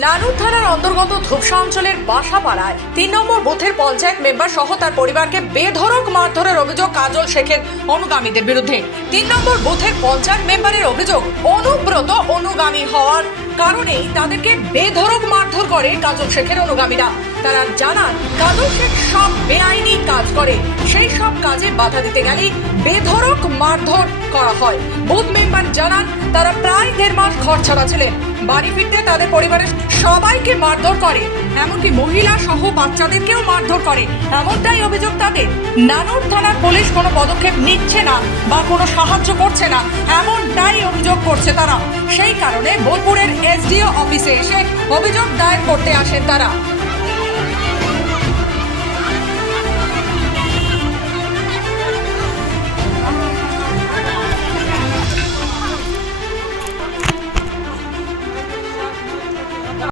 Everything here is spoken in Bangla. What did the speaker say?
নানুর থানার অন্তর্গত ধূপসা অঞ্চলের বাসাপাড়ায় ৩ নম্বর বুথের পঞ্চায়েত মেম্বার সহ তার পরিবারকে বেধড়ক মারধরের অভিযোগ কাজল শেখের অনুগামীদের বিরুদ্ধে। ৩ নম্বর বুথের পঞ্চায়েত মেম্বারের অভিযোগ, অনুব্রত অনুগামী হওয়ার কারণেই তাদেরকে বেধড়ক মারধর করে কাজল শেখের অনুগামীরা। তারা জানান কাজল শেখ সব বেআইনি কাজ করে, সেই সব কাজে বাধা দিতে গেলেই বেধড়ক মারধর করা হয়। বুথ মেম্বার জানান তারা প্রায় ১.৫ মাস ঘর ছাড়া ছিলেন, বাড়ি ফিরতে তাদের পরিবারের সবাইকে মারধর করে, এমনকি মহিলা সহ বাচ্চাদেরকেও মারধর করে, এমনটাই অভিযোগ তাদের। নানুর থানার পুলিশ কোনো পদক্ষেপ নিচ্ছে না বা কোনো সাহায্য করছে না, এমনটাই অভিযোগ করছে তারা। সেই কারণে বোলপুরের এসডিও অফিসে এসে অভিযোগ দায়ের করতে আসেন তারা।